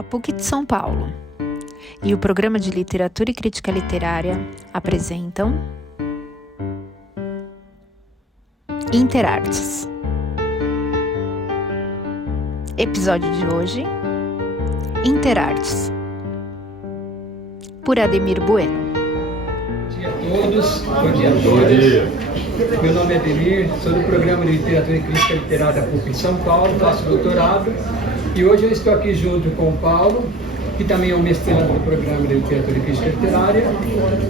A PUC de São Paulo e o Programa de Literatura e Crítica Literária apresentam Interartes. Episódio de hoje: Interartes, por Ademir Bueno. Bom dia a todos, bom dia a todas. Meu nome é Ademir, sou do Programa de Literatura e Crítica Literária da PUC de São Paulo, faço doutorado e hoje eu estou aqui junto com o Paulo, que também é um mestrando do Programa de Literatura e Crítica Literária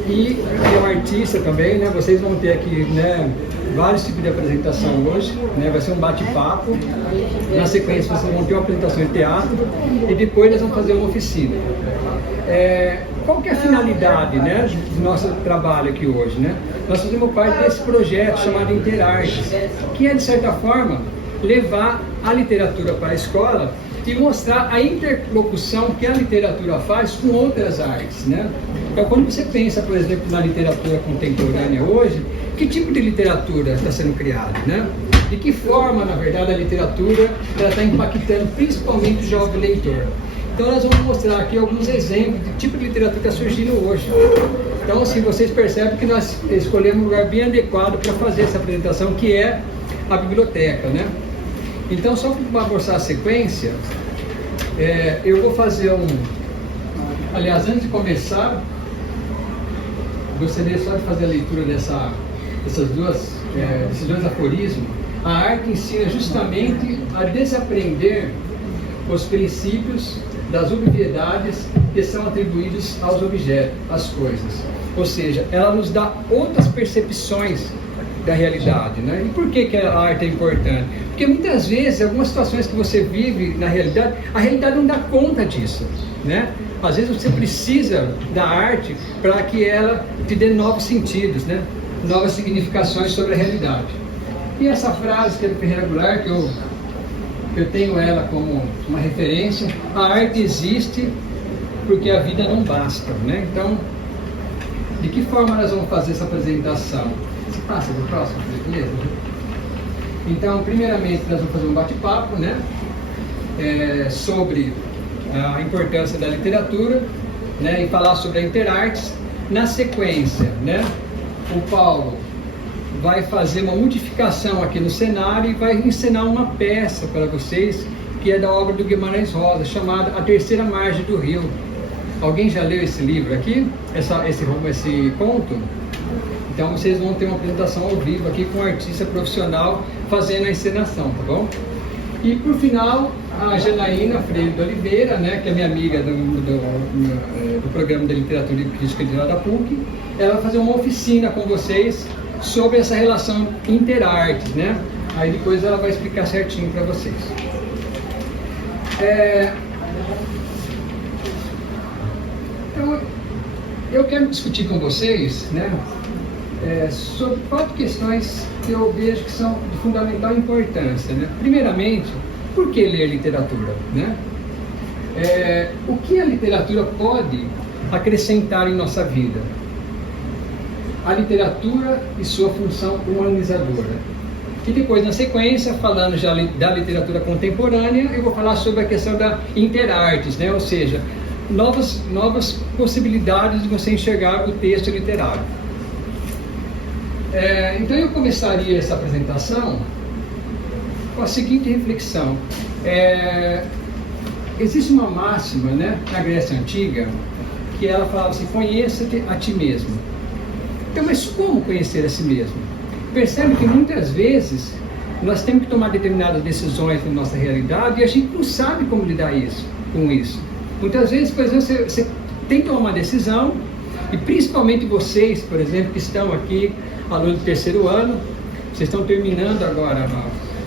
e é um artista também, né? Vocês vão ter aqui, né, vários tipos de apresentação hoje, né? Vai ser um bate-papo, na sequência vocês vão ter uma apresentação de teatro e depois nós vamos fazer uma oficina. Qual que é a finalidade, né, do nosso trabalho aqui hoje, né? Nós fazemos parte desse projeto chamado Interartes, que é, de certa forma, levar a literatura para a escola e mostrar a interlocução que a literatura faz com outras artes, né? Então, quando você pensa, por exemplo, na literatura contemporânea hoje, que tipo de literatura está sendo criada, né? De que forma, na verdade, a literatura está impactando principalmente o jovem leitor? Então, nós vamos mostrar aqui alguns exemplos de tipo de literatura que está surgindo hoje. Então, assim, vocês percebem que nós escolhemos um lugar bem adequado para fazer essa apresentação, que é a biblioteca, né? Então, só para mostrar a sequência, eu vou fazer Aliás, antes de começar, gostaria só de fazer a leitura desses dois aforismos. A arte ensina justamente a desaprender os princípios das obviedades que são atribuídos aos objetos, às coisas. Ou seja, ela nos dá outras percepções da realidade, né? E por que a arte é importante? Porque muitas vezes, algumas situações que você vive na realidade, a realidade não dá conta disso, né? Às vezes você precisa da arte para que ela te dê novos sentidos, né? Novas significações sobre a realidade. E essa frase que é do Ferreira Goulart, que eu tenho ela como uma referência: a arte existe porque a vida não basta, né? Então, de que forma nós vamos fazer essa apresentação? Você passa do próximo, beleza? Então, primeiramente, nós vamos fazer um bate-papo, né? Sobre a importância da literatura, né? E falar sobre a Interartes. Na sequência, né? O Paulo vai fazer uma modificação aqui no cenário e vai ensinar uma peça para vocês, que é da obra do Guimarães Rosa, chamada A Terceira Margem do Rio. Alguém já leu esse livro aqui? Esse conto? Então vocês vão ter uma apresentação ao vivo aqui com um artista profissional fazendo a encenação, tá bom? E por final, a Janaína Freire de Oliveira, né, que é minha amiga do Programa de Literatura e Crítica Literária da PUC, ela vai fazer uma oficina com vocês sobre essa relação interartes, né? Aí depois ela vai explicar certinho para vocês. Então, eu quero discutir com vocês, né, sobre 4 questões que eu vejo que são de fundamental importância, né? Primeiramente, por que ler literatura, né? O que a literatura pode acrescentar em nossa vida? A literatura e sua função humanizadora. E depois, na sequência, falando já da literatura contemporânea, eu vou falar sobre a questão da interartes, né? Ou seja, novas possibilidades de você enxergar o texto literário. Então eu começaria essa apresentação com a seguinte reflexão. Existe uma máxima, né, na Grécia Antiga, que ela falava assim: conheça-te a ti mesmo. Então, mas como conhecer a si mesmo? Percebe que muitas vezes nós temos que tomar determinadas decisões na nossa realidade e a gente não sabe como lidar com isso. Muitas vezes, por exemplo, você tem que tomar uma decisão, e principalmente vocês, por exemplo, que estão aqui, alunos do 3º ano, vocês estão terminando agora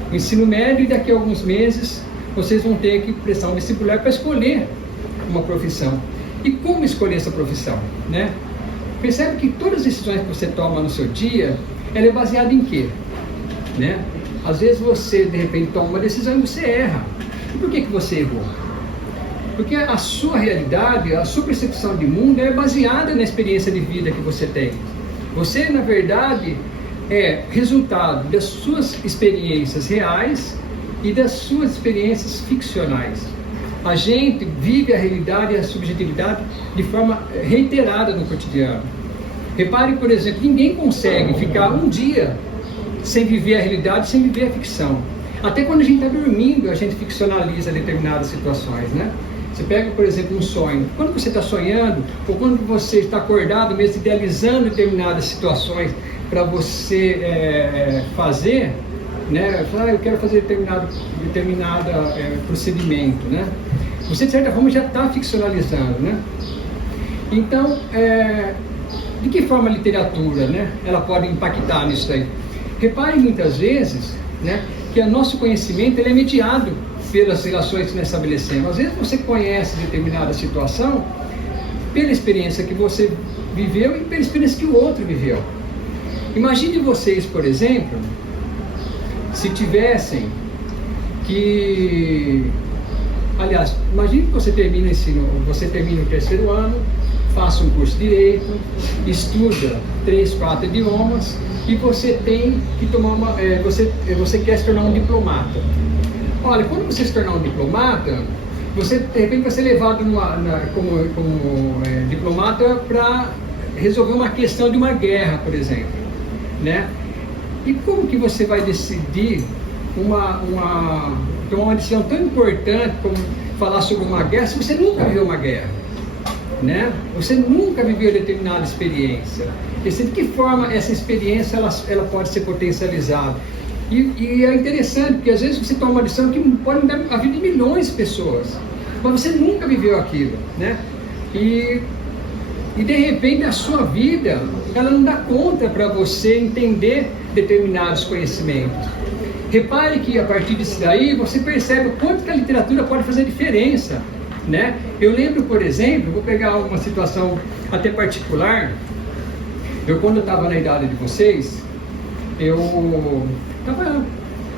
o ensino médio e daqui a alguns meses vocês vão ter que prestar um vestibular para escolher uma profissão. E como escolher essa profissão, né? Percebe que todas as decisões que você toma no seu dia, ela é baseada em quê? Né? Às vezes você, de repente, toma uma decisão e você erra. E por que você errou? Porque a sua realidade, a sua percepção de mundo é baseada na experiência de vida que você tem. Você, na verdade, é resultado das suas experiências reais e das suas experiências ficcionais. A gente vive a realidade e a subjetividade de forma reiterada no cotidiano. Repare, por exemplo, ninguém consegue ficar um dia sem viver a realidade, sem viver a ficção. Até quando a gente está dormindo, a gente ficcionaliza determinadas situações, né? Você pega, por exemplo, um sonho. Quando você está sonhando, ou quando você está acordado mesmo, idealizando determinadas situações para você fazer, né? Eu quero fazer determinado procedimento, né? Você, de certa forma, já está ficcionalizando, né? Então, de que forma a literatura, né, ela pode impactar nisso aí? Repare muitas vezes, né, que o nosso conhecimento ele é mediado pelas relações que nós estabelecemos. Às vezes você conhece determinada situação pela experiência que você viveu e pela experiência que o outro viveu. Imagine vocês, por exemplo, se tivessem que... Aliás, imagine que você termina o terceiro ano, faça um curso de Direito, estuda 3, 4 idiomas e você tem que tomar você quer se tornar um diplomata. Olha, quando você se tornar um diplomata, você de repente vai ser levado como diplomata para resolver uma questão de uma guerra, por exemplo, né? E como que você vai decidir tomar uma decisão tão importante como falar sobre uma guerra se você nunca viveu uma guerra, né? Você nunca viveu determinada experiência. De que forma essa experiência ela pode ser potencializada? E é interessante, porque às vezes você toma uma decisão que pode mudar a vida de milhões de pessoas, mas você nunca viveu aquilo, né? E de repente a sua vida, ela não dá conta para você entender determinados conhecimentos. Repare que a partir disso daí, você percebe o quanto que a literatura pode fazer diferença, né? Eu lembro, por exemplo, vou pegar uma situação até particular. Quando eu estava na idade de vocês, eu estava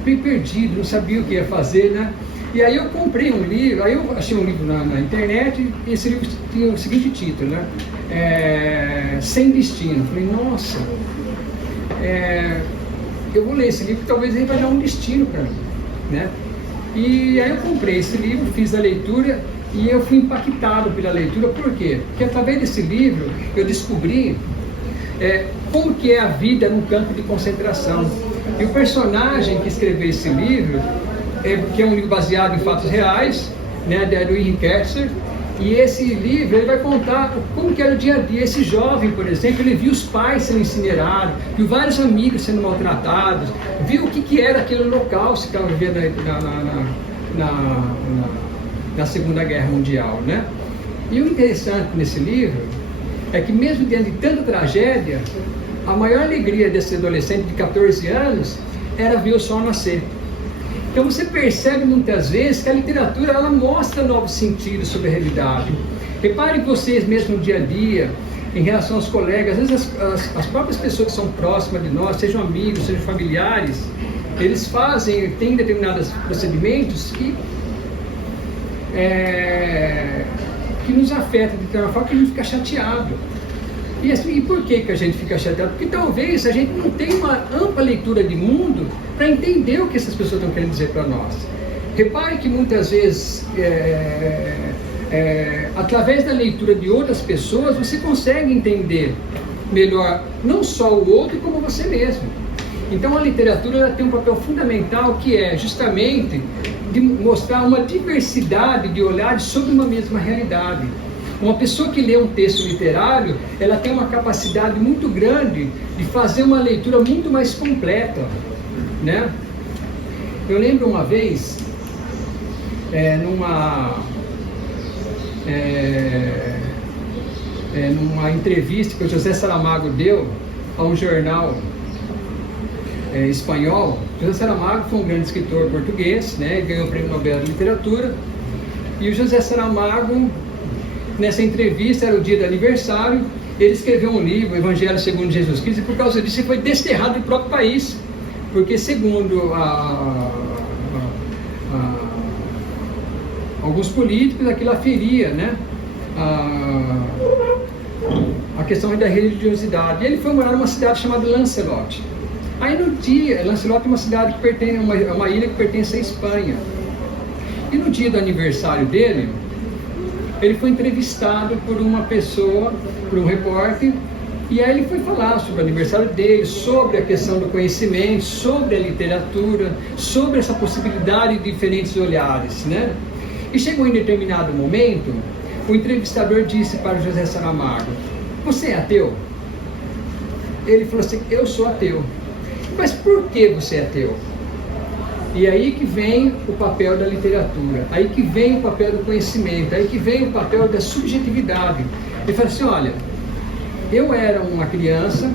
bem perdido, não sabia o que ia fazer, né? E aí eu comprei um livro, aí eu achei um livro na internet, e esse livro tinha o seguinte título, né? Sem Destino. Falei, nossa, eu vou ler esse livro, talvez ele vai dar um destino para mim, né? E aí eu comprei esse livro, fiz a leitura e eu fui impactado pela leitura. Por quê? Porque através desse livro eu descobri como que é a vida num campo de concentração. E o personagem que escreveu esse livro, que é um livro baseado em fatos reais, né, de Henry Kessler, e esse livro ele vai contar como que era o dia a dia. Esse jovem, por exemplo, ele viu os pais sendo incinerados, viu vários amigos sendo maltratados, viu o que era aquele local se estava vivendo na Segunda Guerra Mundial, né? E o interessante nesse livro é que mesmo diante de tanta tragédia, a maior alegria desse adolescente de 14 anos era ver o sol nascer. Então você percebe muitas vezes que a literatura ela mostra novos sentidos sobre a realidade. Reparem vocês mesmo no dia a dia, em relação aos colegas, às vezes as próprias pessoas que são próximas de nós, sejam amigos, sejam familiares, eles têm determinados procedimentos que nos afetam de tal forma que a gente fica chateado. E assim, e por que a gente fica chateado? Porque talvez a gente não tenha uma ampla leitura de mundo para entender o que essas pessoas estão querendo dizer para nós. Repare que muitas vezes, através da leitura de outras pessoas, você consegue entender melhor não só o outro, como você mesmo. Então a literatura ela tem um papel fundamental que é justamente de mostrar uma diversidade de olhares sobre uma mesma realidade. Uma pessoa que lê um texto literário, ela tem uma capacidade muito grande de fazer uma leitura muito mais completa, né? Eu lembro uma vez, numa entrevista que o José Saramago deu a um jornal espanhol. José Saramago foi um grande escritor português, né? Ele ganhou o Prêmio Nobel de Literatura. E o José Saramago, nessa entrevista, era o dia do aniversário, ele escreveu um livro, o Evangelho segundo Jesus Cristo, e por causa disso ele foi desterrado do próprio país, porque segundo alguns políticos, aquilo aferia, né, a questão da religiosidade. E ele foi morar numa cidade chamada Lancelot. Aí no dia, Lancelot é uma cidade que pertence, uma ilha que pertence à Espanha. que no dia do aniversário dele, ele foi entrevistado por uma pessoa, por um repórter, e aí ele foi falar sobre o aniversário dele, sobre a questão do conhecimento, sobre a literatura, sobre essa possibilidade de diferentes olhares, né? E chegou em determinado momento, o entrevistador disse para o José Saramago: você é ateu? Ele falou assim: eu sou ateu. Mas por que você é ateu? E aí que vem o papel da literatura, aí que vem o papel do conhecimento, aí que vem o papel da subjetividade. Ele fala assim: olha, eu era uma criança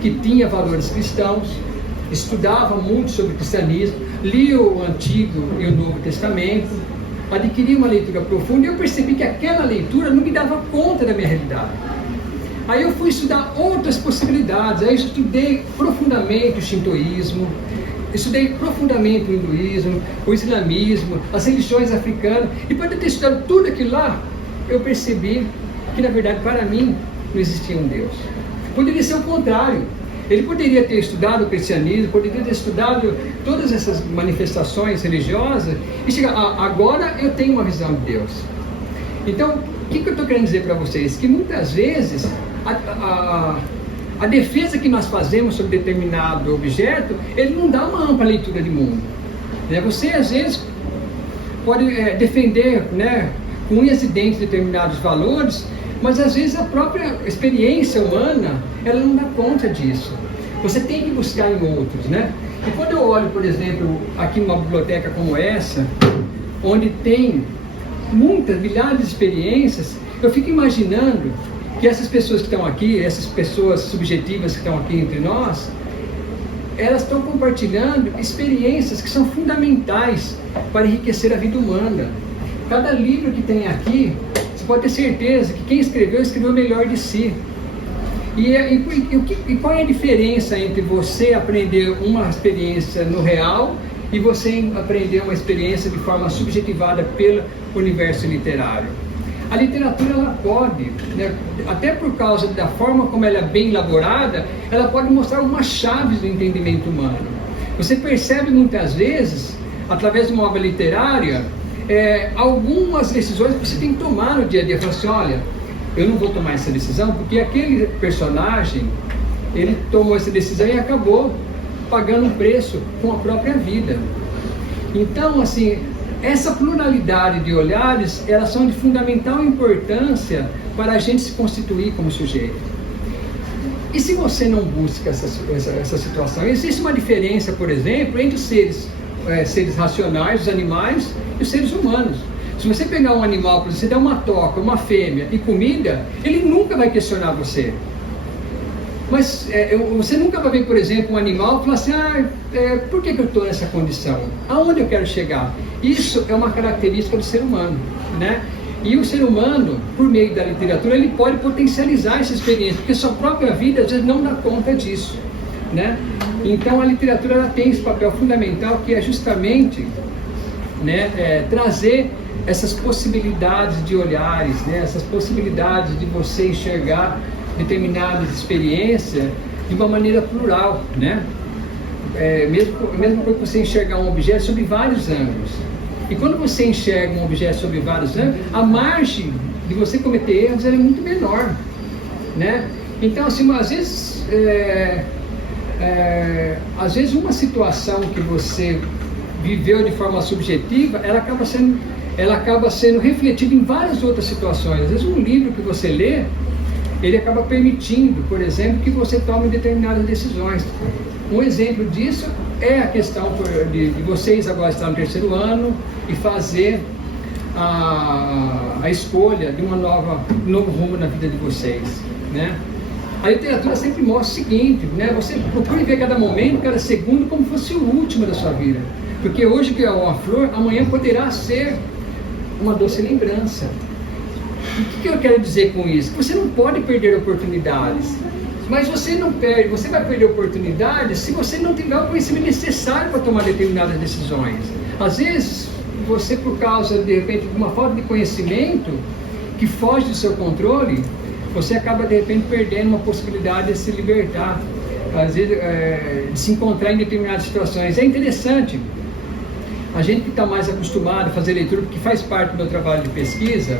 que tinha valores cristãos, estudava muito sobre cristianismo, li o Antigo e o Novo Testamento, adquiri uma leitura profunda e eu percebi que aquela leitura não me dava conta da minha realidade. Aí eu fui estudar outras possibilidades, aí eu estudei profundamente o shintoísmo, estudei profundamente o hinduísmo, o islamismo, as religiões africanas, e depois de ter estudado tudo aquilo lá, eu percebi que na verdade para mim não existia um Deus. Poderia ser o contrário. Ele poderia ter estudado o cristianismo, poderia ter estudado todas essas manifestações religiosas e chegar, agora eu tenho uma visão de Deus. Então, o que eu estou querendo dizer para vocês? Que muitas vezes a defesa que nós fazemos sobre determinado objeto, ele não dá uma ampla leitura de mundo. Você às vezes pode defender, né, com unhas e dentes determinados valores, mas às vezes a própria experiência humana, ela não dá conta disso. Você tem que buscar em outros, né? E quando eu olho, por exemplo, aqui numa biblioteca como essa, onde tem muitas, milhares de experiências, eu fico imaginando que essas pessoas que estão aqui, essas pessoas subjetivas que estão aqui entre nós, elas estão compartilhando experiências que são fundamentais para enriquecer a vida humana. Cada livro que tem aqui, você pode ter certeza que quem escreveu o melhor de si. E qual é a diferença entre você aprender uma experiência no real e você aprender uma experiência de forma subjetivada pelo universo literário? A literatura, ela pode, né, até por causa da forma como ela é bem elaborada, ela pode mostrar algumas chaves do entendimento humano. Você percebe muitas vezes, através de uma obra literária, algumas decisões que você tem que tomar no dia a dia. Falar assim: olha, eu não vou tomar essa decisão porque aquele personagem, ele tomou essa decisão e acabou pagando um preço com a própria vida. Então, assim, essa pluralidade de olhares, elas são de fundamental importância para a gente se constituir como sujeito. E se você não busca essa situação? Existe uma diferença, por exemplo, entre os seres racionais, os animais, e os seres humanos. Se você pegar um animal, para você dar uma toca, uma fêmea e comida, ele nunca vai questionar você. Mas você nunca vai ver, por exemplo, um animal e falar assim: por que eu estou nessa condição? Aonde eu quero chegar? Isso é uma característica do ser humano, né? E o ser humano, por meio da literatura, ele pode potencializar essa experiência, porque sua própria vida às vezes não dá conta disso, né? Então a literatura, ela tem esse papel fundamental, que é justamente, né, trazer essas possibilidades de olhares, né, essas possibilidades de você enxergar determinadas experiências de uma maneira plural, né? Mesmo quando você enxergar um objeto sob vários ângulos. E quando você enxerga um objeto sob vários ângulos, a margem de você cometer erros é muito menor, né? Então, assim, às vezes uma situação que você viveu de forma subjetiva, ela acaba sendo refletida em várias outras situações. Às vezes um livro que você lê, ele acaba permitindo, por exemplo, que você tome determinadas decisões. Um exemplo disso é a questão de vocês agora estar no terceiro ano e fazer a escolha de um novo rumo na vida de vocês, né? A literatura sempre mostra o seguinte, né? Você procure ver cada momento, cada segundo, como fosse o último da sua vida. Porque hoje que é uma flor, amanhã poderá ser uma doce lembrança. O que eu quero dizer com isso? Você não pode perder oportunidades. Mas você vai perder oportunidades se você não tiver o conhecimento necessário para tomar determinadas decisões. Às vezes, você, por causa, de repente, de uma falta de conhecimento que foge do seu controle, você acaba, de repente, perdendo uma possibilidade de se libertar, às vezes, de se encontrar em determinadas situações. É interessante A gente que está mais acostumado a fazer leitura, porque faz parte do meu trabalho de pesquisa,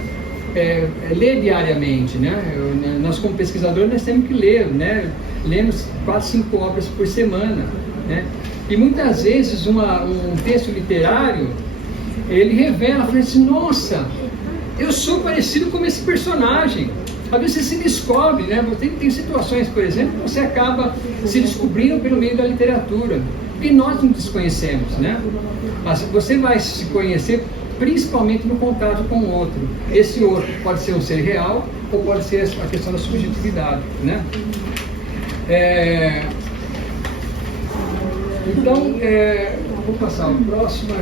ler diariamente, né? Nós como pesquisadores nós temos que ler, né? Lemos 4, 5 obras por semana, né? E muitas vezes um texto literário, ele revela, fala assim, nossa, eu sou parecido com esse personagem. Às vezes você se descobre, né? Tem situações, por exemplo, que você acaba se descobrindo pelo meio da literatura, porque nós não desconhecemos, né? Mas você vai se conhecer principalmente no contato com o outro. Esse outro pode ser um ser real ou pode ser a questão da subjetividade, né? Então, vou passar o próximo.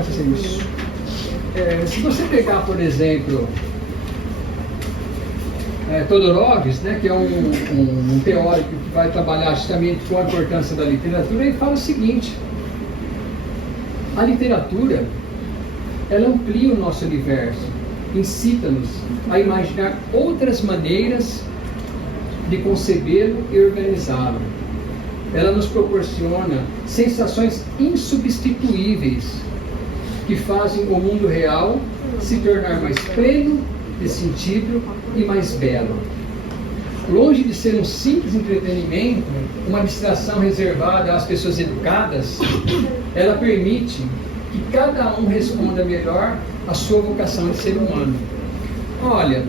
Se você pegar, por exemplo, Todorovsky, né, que é um teórico que vai trabalhar justamente com a importância da literatura, ele fala o seguinte: a literatura, ela amplia o nosso universo, incita-nos a imaginar outras maneiras de concebê-lo e organizá-lo. Ela nos proporciona sensações insubstituíveis que fazem o mundo real se tornar mais pleno de sentido e mais belo. Longe de ser um simples entretenimento, uma distração reservada às pessoas educadas, ela permite que cada um responda melhor à sua vocação de ser humano. Olha,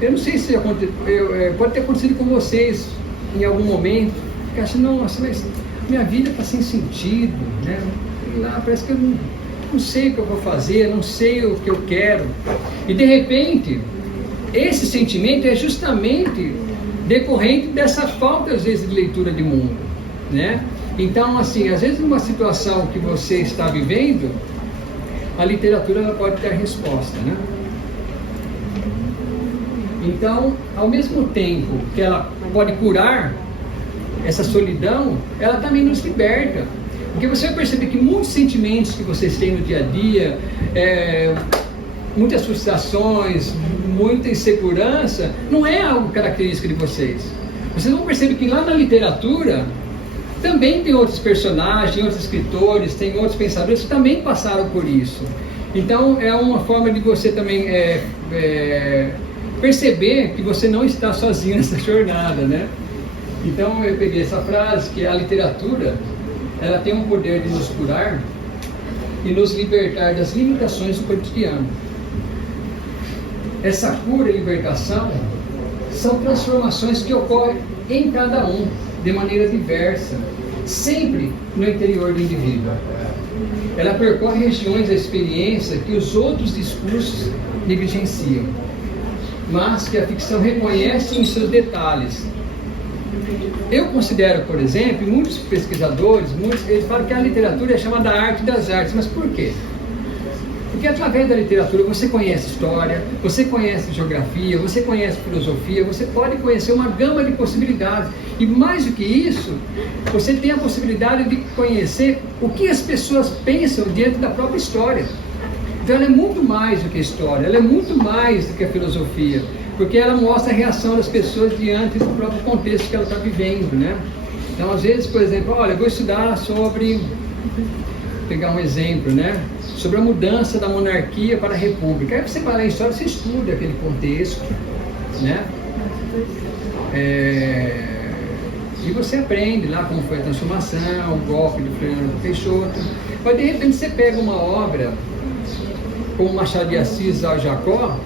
eu não sei se pode ter acontecido com vocês em algum momento, que acham, nossa, mas minha vida está sem sentido, né? Parece que eu não sei o que eu vou fazer, não sei o que eu quero. E de repente, esse sentimento é justamente decorrente dessa falta, às vezes, de leitura de mundo, né? Então, assim, às vezes numa situação que você está vivendo, a literatura ela pode ter a resposta, né? Então, ao mesmo tempo que ela pode curar essa solidão, ela também nos liberta. Porque você vai perceber que muitos sentimentos que vocês têm no dia a dia, muitas frustrações, muita insegurança, não é algo característico de vocês. Vocês vão perceber que lá na literatura também tem outros personagens, tem outros escritores, tem outros pensadores que também passaram por isso. Então é uma forma de você também perceber que você não está sozinho nessa jornada, né? Então eu peguei essa frase, que a literatura, ela tem um poder de nos curar e nos libertar das limitações do cotidiano. Essa cura e libertação são transformações que ocorrem em cada um, de maneira diversa, sempre no interior do indivíduo. Ela percorre regiões da experiência que os outros discursos negligenciam, mas que a ficção reconhece em seus detalhes. Eu considero, por exemplo, muitos pesquisadores, eles falam que a literatura é chamada arte das artes, mas por quê? Porque através da literatura você conhece história, você conhece geografia, você conhece filosofia, você pode conhecer uma gama de possibilidades. E mais do que isso, você tem a possibilidade de conhecer o que as pessoas pensam diante da própria história. Então ela é muito mais do que a história, ela é muito mais do que a filosofia, porque ela mostra a reação das pessoas diante do próprio contexto que ela está vivendo, né? Então às vezes, por exemplo, olha, eu vou estudar sobre, pegar um exemplo, né? Sobre a mudança da monarquia para a república. Aí você vai lá em história, você estuda aquele contexto, né? E você aprende lá como foi a transformação, o golpe do Fernando Peixoto. Mas de repente você pega uma obra como Machado de Assis ao Jacó,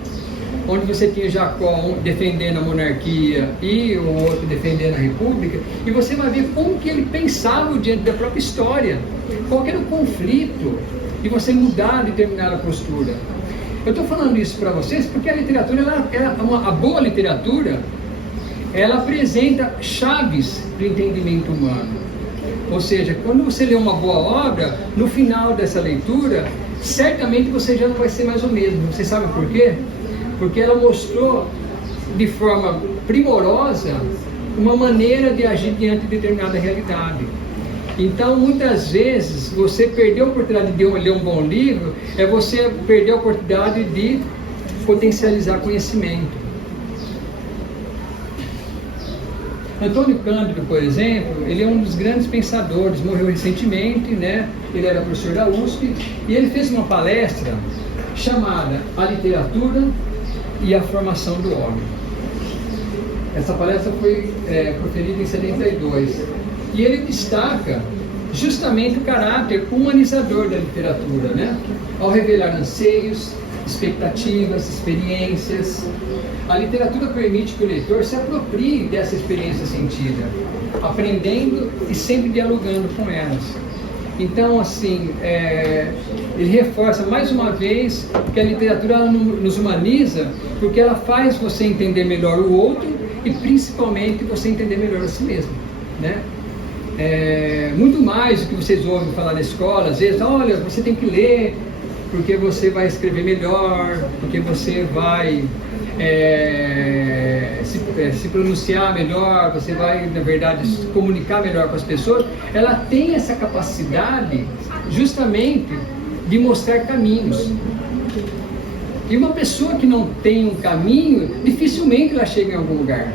onde você tinha Jacó defendendo a monarquia e o outro defendendo a república, e você vai ver como que ele pensava diante da própria história, qual que era o conflito de você mudar determinada postura. Eu estou falando isso para vocês porque a literatura, a boa literatura, ela apresenta chaves do entendimento humano. Ou seja, quando você lê uma boa obra, no final dessa leitura, certamente você já não vai ser mais o mesmo. Você sabe por quê? Porque ela mostrou de forma primorosa uma maneira de agir diante de determinada realidade. Então, muitas vezes, você perder a oportunidade de ler um bom livro, é você perder a oportunidade de potencializar conhecimento. Antônio Cândido, por exemplo, ele é um dos grandes pensadores, morreu recentemente, né? Ele era professor da USP, e ele fez uma palestra chamada A Literatura e a Formação do Homem. Essa palestra foi proferida em 72, e ele destaca justamente o caráter humanizador da literatura, né? Ao revelar anseios, expectativas, experiências. A literatura permite que o leitor se aproprie dessa experiência sentida, aprendendo e sempre dialogando com elas. Então, assim, ele reforça mais uma vez que a literatura nos humaniza, porque ela faz você entender melhor o outro e principalmente você entender melhor a si mesmo, né? Muito mais do que vocês ouvem falar na escola, às vezes, olha, você tem que ler porque você vai escrever melhor, porque você vai se pronunciar melhor, você vai, na verdade, se comunicar melhor com as pessoas. Ela tem essa capacidade justamente de mostrar caminhos. E uma pessoa que não tem um caminho, dificilmente ela chega em algum lugar.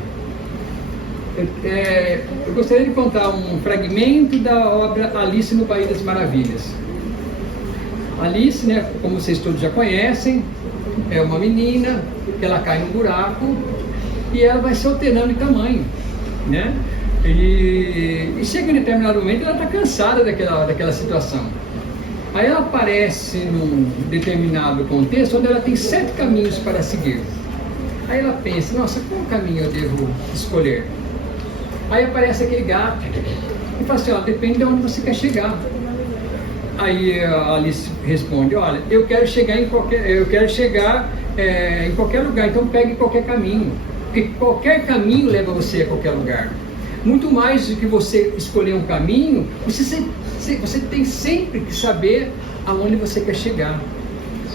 Eu gostaria de contar um fragmento da obra Alice no País das Maravilhas. Alice, né, como vocês todos já conhecem, é uma menina que ela cai num buraco e ela vai se alterando de tamanho, né? E chega em determinado momento ela está cansada daquela situação. Aí ela aparece num determinado contexto onde ela tem 7 caminhos para seguir. Aí ela pensa, nossa, qual caminho eu devo escolher? Aí aparece aquele gato e fala assim, ó, depende de onde você quer chegar. Aí a Alice responde, olha, eu quero chegar em qualquer lugar, então pegue qualquer caminho, porque qualquer caminho leva você a qualquer lugar. Muito mais do que você escolher um caminho, você tem sempre que saber aonde você quer chegar.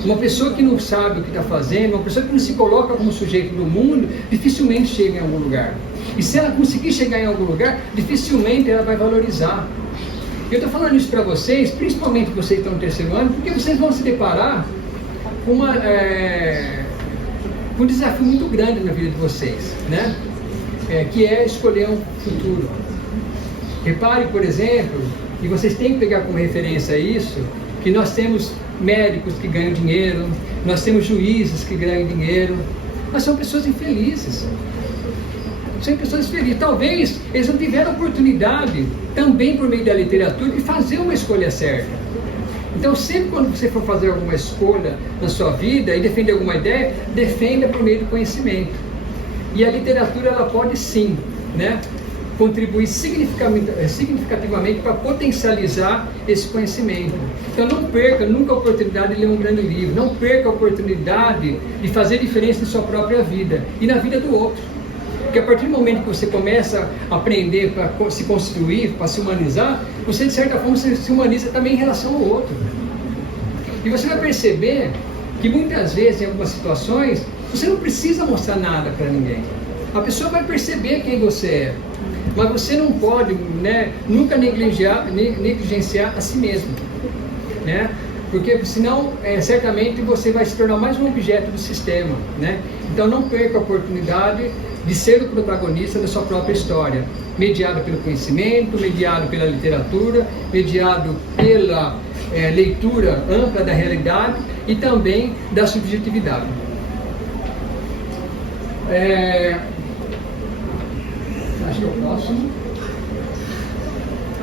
Uma pessoa que não sabe o que está fazendo, uma pessoa que não se coloca como sujeito do mundo, dificilmente chega em algum lugar. E se ela conseguir chegar em algum lugar, dificilmente ela vai valorizar. Eu estou falando isso para vocês, principalmente vocês que estão no terceiro ano, porque vocês vão se deparar com um desafio muito grande na vida de vocês, né? Que é escolher um futuro. Repare, por exemplo, e vocês têm que pegar como referência isso, que nós temos médicos que ganham dinheiro, nós temos juízes que ganham dinheiro, mas são pessoas infelizes. São pessoas felizes. Talvez eles não tiveram oportunidade, também por meio da literatura, de fazer uma escolha certa. Então, sempre quando você for fazer alguma escolha na sua vida e defender alguma ideia, defenda por meio do conhecimento. E a literatura, ela pode sim, né, contribuir significativamente para potencializar esse conhecimento. Então, não perca nunca a oportunidade de ler um grande livro, não perca a oportunidade de fazer diferença em sua própria vida e na vida do outro. Porque a partir do momento que você começa a aprender para se construir, para se humanizar, você de certa forma se humaniza também em relação ao outro. E você vai perceber que muitas vezes, em algumas situações, você não precisa mostrar nada para ninguém. A pessoa vai perceber quem você é. Mas você não pode, né, nunca negligenciar a si mesmo, né? Porque senão, certamente você vai se tornar mais um objeto do sistema, né? Então não perca a oportunidade de ser o protagonista da sua própria história, mediado pelo conhecimento, mediado pela literatura, mediado pela leitura ampla da realidade e também da subjetividade. Acho que é o próximo.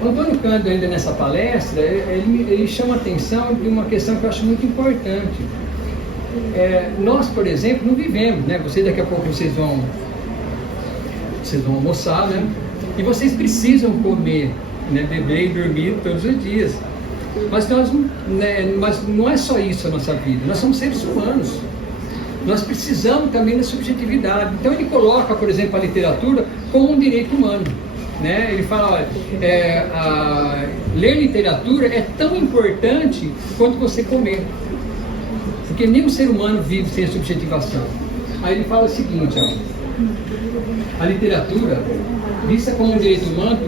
O Antônio Cândido, ainda nessa palestra, ele chama a atenção de uma questão que eu acho muito importante. Nós, por exemplo, não vivemos, né? Daqui a pouco vocês vão almoçar, né? E vocês precisam comer, né? Beber e dormir todos os dias. Mas não é só isso a nossa vida. Nós somos seres humanos. Nós precisamos também da subjetividade. Então ele coloca, por exemplo, a literatura como um direito humano, né? Ele fala, olha, ler literatura é tão importante quanto você comer. Porque nenhum ser humano vive sem a subjetivação. Aí ele fala o seguinte, ó, a literatura, vista como um direito humano,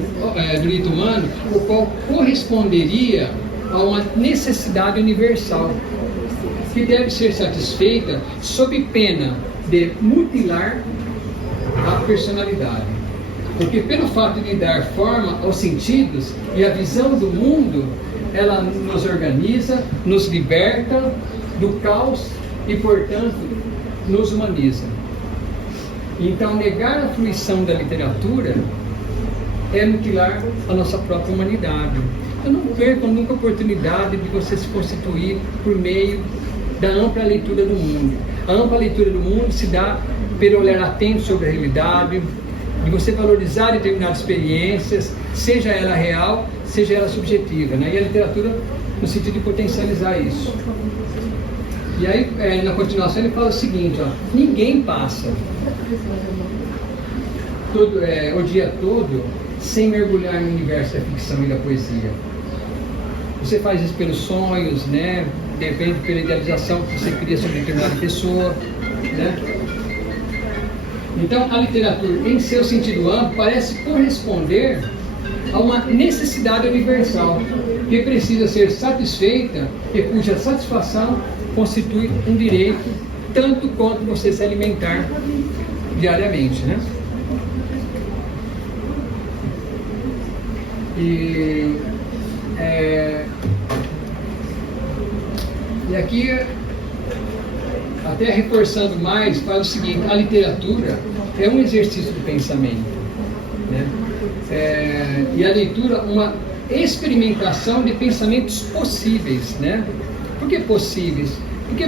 o qual corresponderia a uma necessidade universal, que deve ser satisfeita sob pena de mutilar a personalidade. Porque pelo fato de dar forma aos sentidos e a visão do mundo, ela nos organiza, nos liberta do caos e, portanto, nos humaniza. Então, negar a fruição da literatura é mutilar a nossa própria humanidade. Eu não perco nunca a oportunidade de você se constituir por meio da ampla leitura do mundo. A ampla leitura do mundo se dá pelo olhar atento sobre a realidade, de você valorizar determinadas experiências, seja ela real, seja ela subjetiva, né? E a literatura no sentido de potencializar isso. E aí, na continuação, ele fala o seguinte, ó, ninguém passa o dia todo sem mergulhar no universo da ficção e da poesia. Você faz isso pelos sonhos, né? Depende pela idealização que você cria sobre determinada pessoa, né? Então, a literatura, em seu sentido amplo, parece corresponder a uma necessidade universal que precisa ser satisfeita e cuja satisfação constitui um direito tanto quanto você se alimentar diariamente, né? E aqui, até reforçando mais, fala o seguinte: a literatura é um exercício do pensamento, né? E a leitura uma experimentação de pensamentos possíveis, né? Por que possíveis? Porque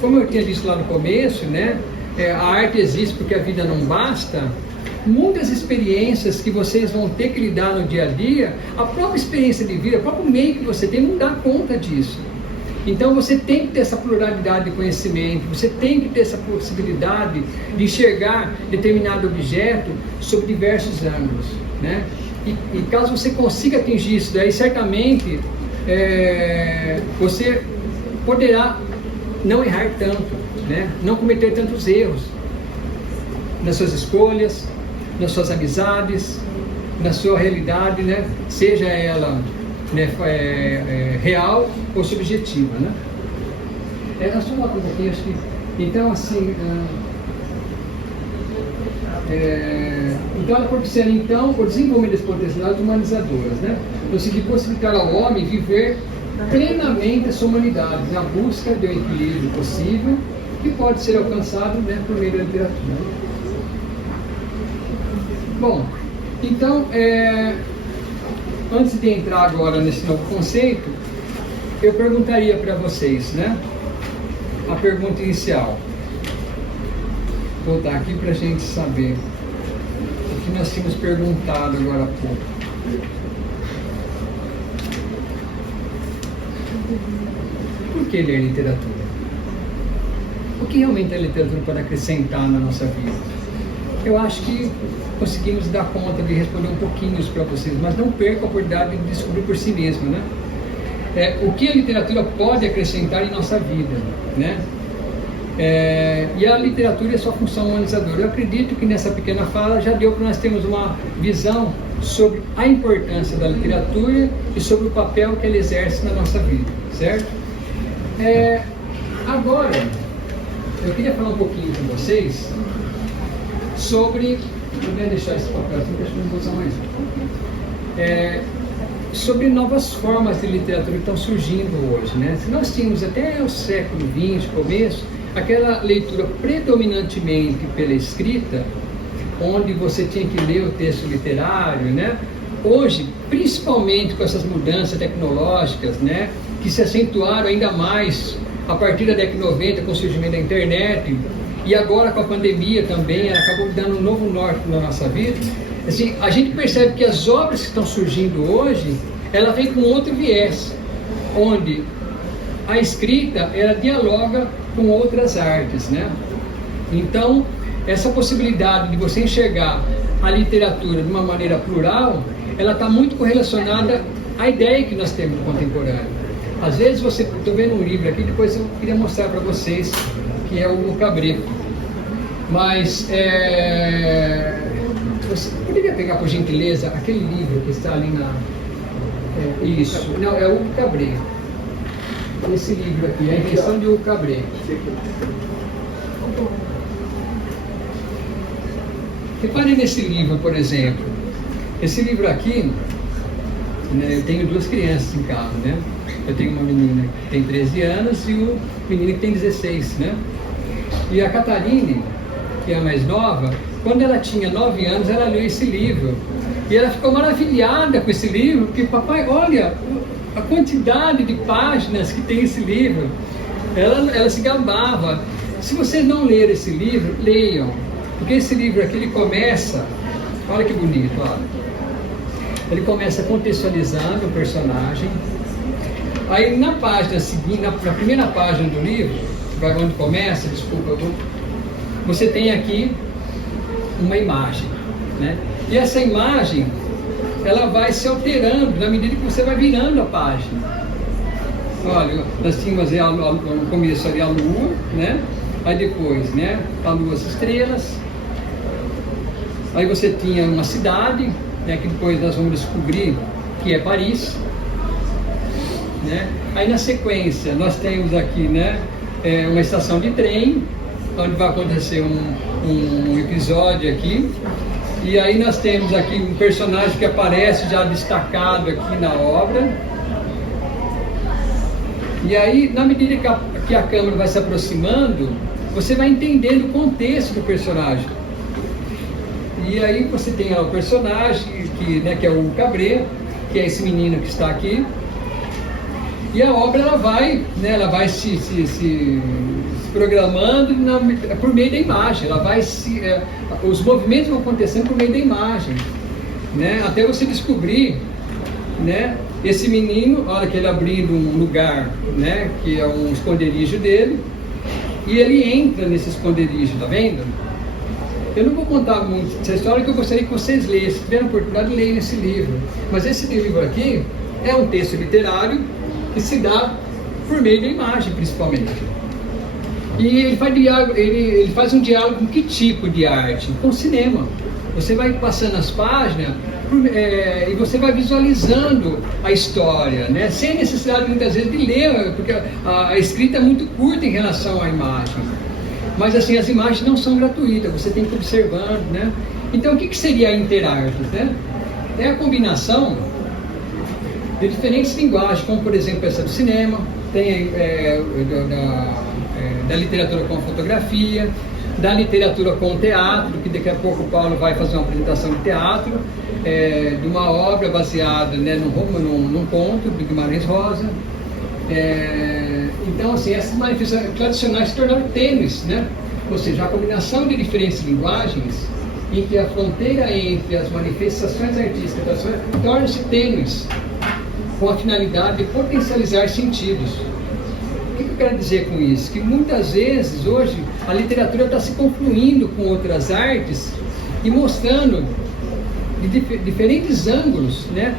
como eu tinha dito lá no começo, né? A arte existe porque a vida não basta. Muitas experiências que vocês vão ter que lidar no dia a dia, a própria experiência de vida, o próprio meio que você tem, não dá conta disso. Então você tem que ter essa pluralidade de conhecimento, você tem que ter essa possibilidade de enxergar determinado objeto sob diversos ângulos, né? E caso você consiga atingir isso daí, certamente você poderá não errar tanto, né? Não cometer tantos erros nas suas escolhas, nas suas amizades, na sua realidade, né? Seja ela, né, real ou subjetiva, né? Só uma coisa aqui, acho que... Então, assim... então, ela propicia, então, o desenvolvimento das potencialidades humanizadoras, né? No sentido de possibilitar ao homem viver plenamente a sua humanidade, na busca de um equilíbrio possível, que pode ser alcançado, né, por meio da literatura. Bom, então, antes de entrar agora nesse novo conceito, eu perguntaria para vocês, né, a pergunta inicial. Vou dar aqui para a gente saber o que nós tínhamos perguntado agora há pouco. Por que ler literatura? O que realmente a literatura pode acrescentar na nossa vida? Eu acho que conseguimos dar conta de responder um pouquinho isso para vocês, mas não perca a oportunidade de descobrir por si mesmo, né? O que a literatura pode acrescentar em nossa vida, né? E a literatura é sua função humanizadora. Eu acredito que nessa pequena fala já deu para nós termos uma visão sobre a importância da literatura e sobre o papel que ela exerce na nossa vida, certo? Agora, eu queria falar um pouquinho com vocês sobre... Eu vou deixar esse papel aqui, porque acho que não vou usar mais. Sobre novas formas de literatura que estão surgindo hoje, né? Se nós tínhamos até o século XX, começo, aquela leitura predominantemente pela escrita, onde você tinha que ler o texto literário, né? Hoje, principalmente com essas mudanças tecnológicas, né, que se acentuaram ainda mais a partir da década de 90 com o surgimento da internet, e agora com a pandemia também, ela acabou dando um novo norte na nossa vida. Assim, a gente percebe que as obras que estão surgindo hoje, ela vem com outro viés, onde a escrita, ela dialoga com outras artes, né? Então, essa possibilidade de você enxergar a literatura de uma maneira plural, ela está muito correlacionada à ideia que nós temos no contemporâneo. Às vezes estou vendo um livro aqui, depois eu queria mostrar para vocês, que é o Cabré. Mas, você poderia pegar, por gentileza, aquele livro que está ali na... isso, não, é o Cabré. Esse livro aqui, a invenção de Cabré. Reparem nesse livro, por exemplo. Esse livro aqui, né, eu tenho 2 crianças em casa, né? Eu tenho uma menina que tem 13 anos e o menino que tem 16, né? E a Catarine, que é a mais nova, quando ela tinha 9 anos, ela leu esse livro. E ela ficou maravilhada com esse livro, porque, papai, olha a quantidade de páginas que tem esse livro. Ela se gabava. Se vocês não lerem esse livro, leiam. Porque esse livro aqui, ele começa, olha que bonito, olha. Ele começa contextualizando o personagem. Aí na página seguinte, na primeira página do livro, onde começa, desculpa, você tem aqui uma imagem, né? E essa imagem, ela vai se alterando na medida que você vai virando a página. Olha, nós tínhamos no começo ali a lua, né? Aí depois, né, a lua, as estrelas. Aí você tinha uma cidade, né, que depois nós vamos descobrir que é Paris, né? Aí na sequência nós temos aqui, né, uma estação de trem, onde vai acontecer um episódio aqui. E aí nós temos aqui um personagem que aparece já destacado aqui na obra. E aí, na medida que a câmera vai se aproximando, você vai entendendo o contexto do personagem. E aí você tem lá o personagem, que é o Cabré, que é esse menino que está aqui. E a obra ela vai se programando por meio da imagem. Os movimentos vão acontecendo por meio da imagem, né? Até você descobrir, né, esse menino, olha que ele abrindo um lugar, né, que é um esconderijo dele, e ele entra nesse esconderijo, tá vendo? Eu não vou contar muito essa história, que eu gostaria que vocês lessem, se tiverem oportunidade, leiam esse livro. Mas esse livro aqui é um texto literário que se dá por meio da imagem, principalmente. E ele faz um diálogo com que tipo de arte? Com cinema. Você vai passando as páginas e você vai visualizando a história, né? Sem necessidade muitas vezes de ler, porque a escrita é muito curta em relação à imagem. Mas assim, as imagens não são gratuitas, você tem que ir observando, né? Então o que seria a interartes, né? É a combinação de diferentes linguagens, como por exemplo essa do cinema, tem da literatura com fotografia, da literatura com teatro, que daqui a pouco o Paulo vai fazer uma apresentação de teatro, de uma obra baseada, né, num conto de Guimarães Rosa. Então, assim, essas manifestações tradicionais se tornaram tênues, né? Ou seja, a combinação de diferentes linguagens, em que a fronteira entre as manifestações artísticas tradicionais torna-se tênues, com a finalidade de potencializar sentidos. O que eu quero dizer com isso? Que muitas vezes, hoje, a literatura está se confluindo com outras artes e mostrando de diferentes ângulos, né,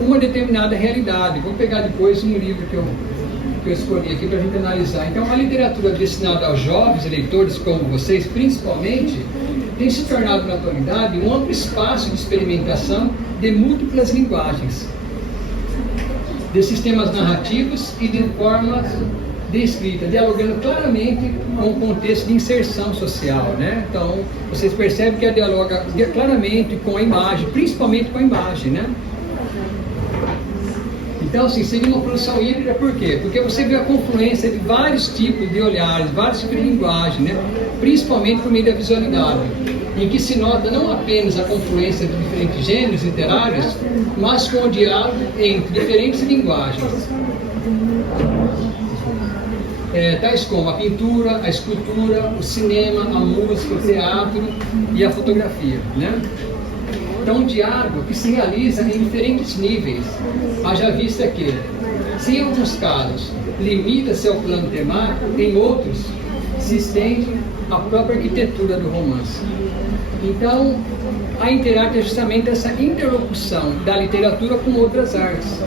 uma determinada realidade. Vou pegar depois um livro que eu escolhi aqui para a gente analisar. Então, a literatura destinada aos jovens leitores como vocês, principalmente, tem se tornado na atualidade um amplo espaço de experimentação de múltiplas linguagens, de sistemas narrativos e de formas de escrita, dialogando claramente com o contexto de inserção social, né? Então, vocês percebem que ela dialoga claramente com a imagem, principalmente com a imagem, né? Então, assim, seria uma produção híbrida, por quê? Porque você vê a confluência de vários tipos de olhares, vários tipos de linguagem, né? Principalmente por meio da visualidade, em que se nota não apenas a confluência de diferentes gêneros literários, mas com o diálogo entre diferentes linguagens, tais como a pintura, a escultura, o cinema, a música, o teatro e a fotografia, né? Então, um diálogo que se realiza em diferentes níveis, haja vista que, se em alguns casos limita-se ao plano temático, em outros se estende à própria arquitetura do romance. Então, a interarte é justamente essa interlocução da literatura com outras artes.